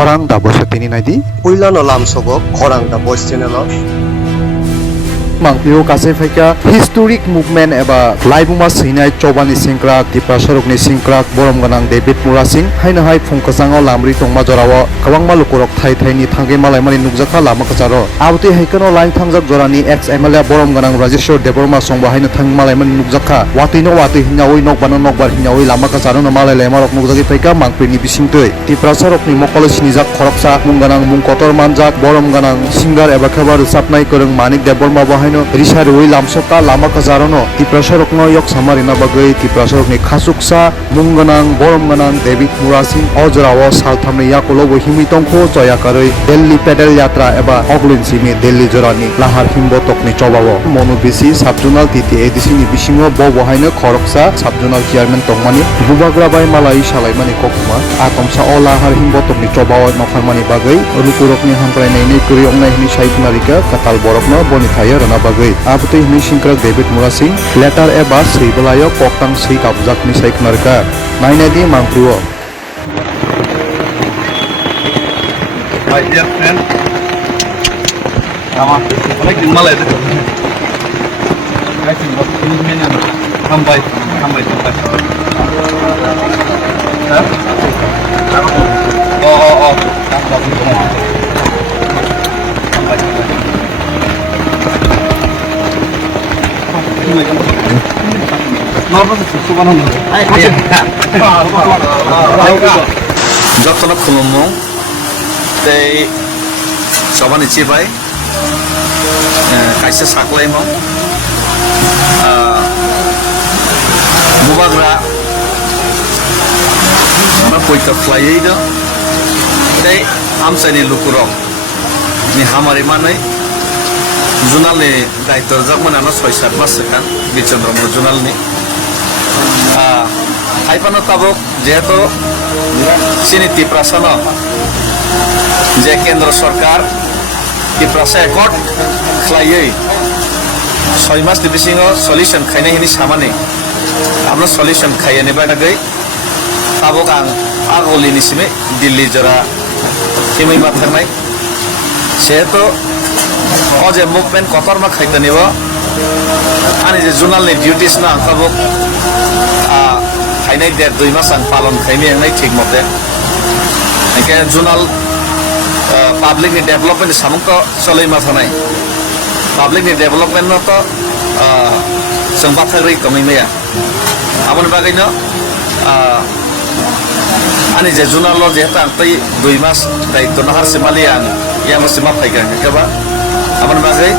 Khorang da bosa tini naidi Puilano lamsogo khorang da voice channel mangpio kase faika historic movement eba laibuma sinai chobani singkrak diprasarokni singkrak borom ganang David Mura Singh haina hai phungkasango lamri tongma jorao kwbangma lukurok thai thaini thangge malaimani nukjakha lama kacharo abti haikano lain thangjak jorani ex MLA borom ganang Rajeshwar Deborma songba haina thang malaimani nukjakha watino wati hinyawi nokbano nokbar hinyawi lama kacharo no malai lemarok nukjaki faika mangpini bisingtoi diprasarokni mokol sinijak khoroksa mungganang mungkotor manjak borom ganang singer eba khabar sapnai korong Manik Deborma Risa Rui Lamsoka Lama Kazarono Tiprasarokno yok samarina bagai Tiprasarokni khasuksa mungganang borom ganang David Mura Singh ojrawo salthamni yakulo himi tongkho joyakaroi Delhi pedal yatra eba oglin simi Delhi jorani lahar himbotokni chobawo monu bisi subjonal titi edisini bisingo bo haino khoroksa subjonal chairman tongmani bubagra bai malai salaimani kokuma atomsa o lahar himbotokni chobawo nokharmani bagai rukurokni hamprainai nei kuri ongnai hini saiknarika katal borokno boni thaya rana bagai abutui hini singkrak David Mura Singh letter eba seibelayo koktang sei kabjakni saiknarika nainadi mangpruo. My dear friend, Malay. I think what you mean, come by. Oh. যতন খুলুমো tei sobani chibai kaisa saklaimo bubagra ma poita flyei do tei amsani lukurok ni hamari manai jurnalni daitor jakmana no 6-7 mas kan bichandromur jurnalni haipano tabok jehetu sini tiprasano যে কেন্দ্র সরকার তিপ্রাসা একট খাইয়ে 6 মাস বিসিঙো solution খাইনাই হিনি সামানে আমরা solution খাইয়ে নেবা গাই তাবক আং আগলিনি সিমে দিল্লি জরা হিमै মাথারনাই সেহেতু অজে মুভমেন্ট কতরমা খাইতে নিব আনি যে জুনালনি ডিউটিস না তাবক খাইনাই 1.5-2 মাস আং পালন খাইমি নাই ঠিক মতে একে zonal public ni development samung to soloi ma thanai public ni development no to seng bathagri komai meya amon bagai no ani je junal lo je ta tai 2 mas dai to nahar semali ang yang sima phaiga keba amon bagai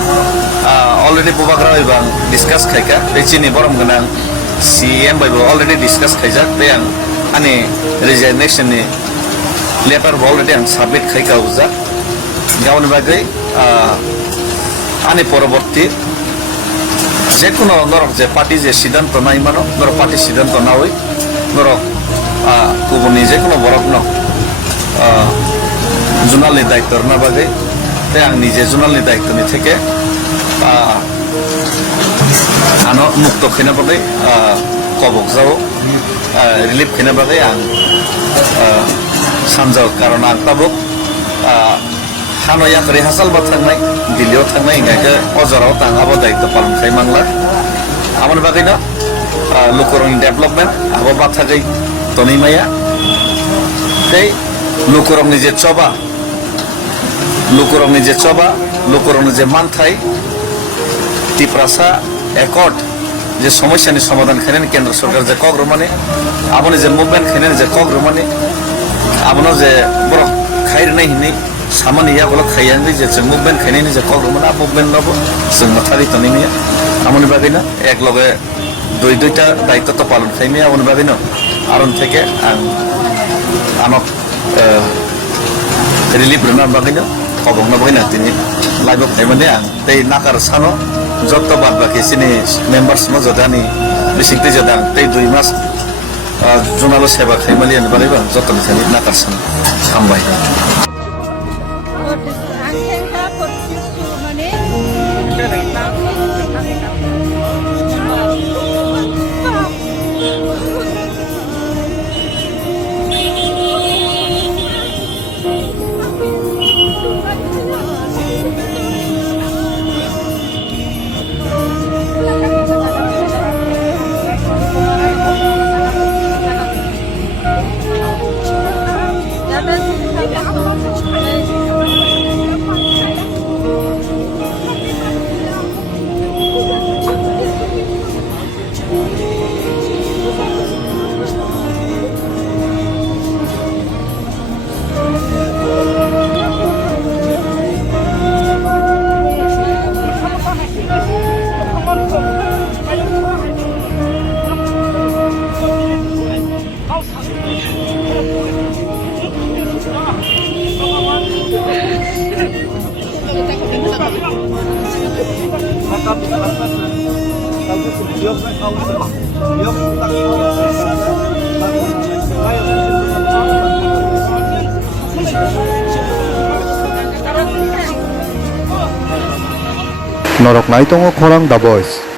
already bubagra ibang discuss khaika bechini borom ganang CM bai already discuss khaijak te ang ani resignation ni letter already ang submit khaika uja gaun bagai ani পরবর্তী যে কোনো নরক যে party যে সিদ্ধান্ত নাই মানো নরক পার্টি সিদ্ধান্ত না হই নরক কুবনি যে কোনো বরক ন জুনালনি দায়িত্ব না বাগে তাই আং নিজে জুনালনি দায়িত্বনি থেকে আনো মুক্ত খেনা বাগে কবক যাও রিলিফ খেনা বাগে আং সানজাও কারণ আং তাবক hano yakri hasal bathangnai dillio thangnai ingake ojorao tangabo daitto palon khai mangla amon bagino lukurong development abo bathagai toni maya tei lukurong ni je choba lukurong ni je manthai tiprasa accord je সমস্যা ni সমাধান khainen kendra sarkar je kogromani aboni je movement khainen je kogromani abono je borok khair nai hinai samani ya bolak khaiyan je movement khaini je kogromana movement nobo sing mathari toni mia amoni bagina ek loge দুইটা দায়িত্ব তো পালন খাইমি আমন bagino aron থেকে anok relief runa bagino kobong na bagina tini live khaimane ang tei nakar sano jotto bad baki sini members mo jodani bisikte jodang tei 2 mas জুনালো সেবা খাইমালি আনি বানাইবা যতন খানি nakar sano sambai Norok nai tongo Khorang The Voice.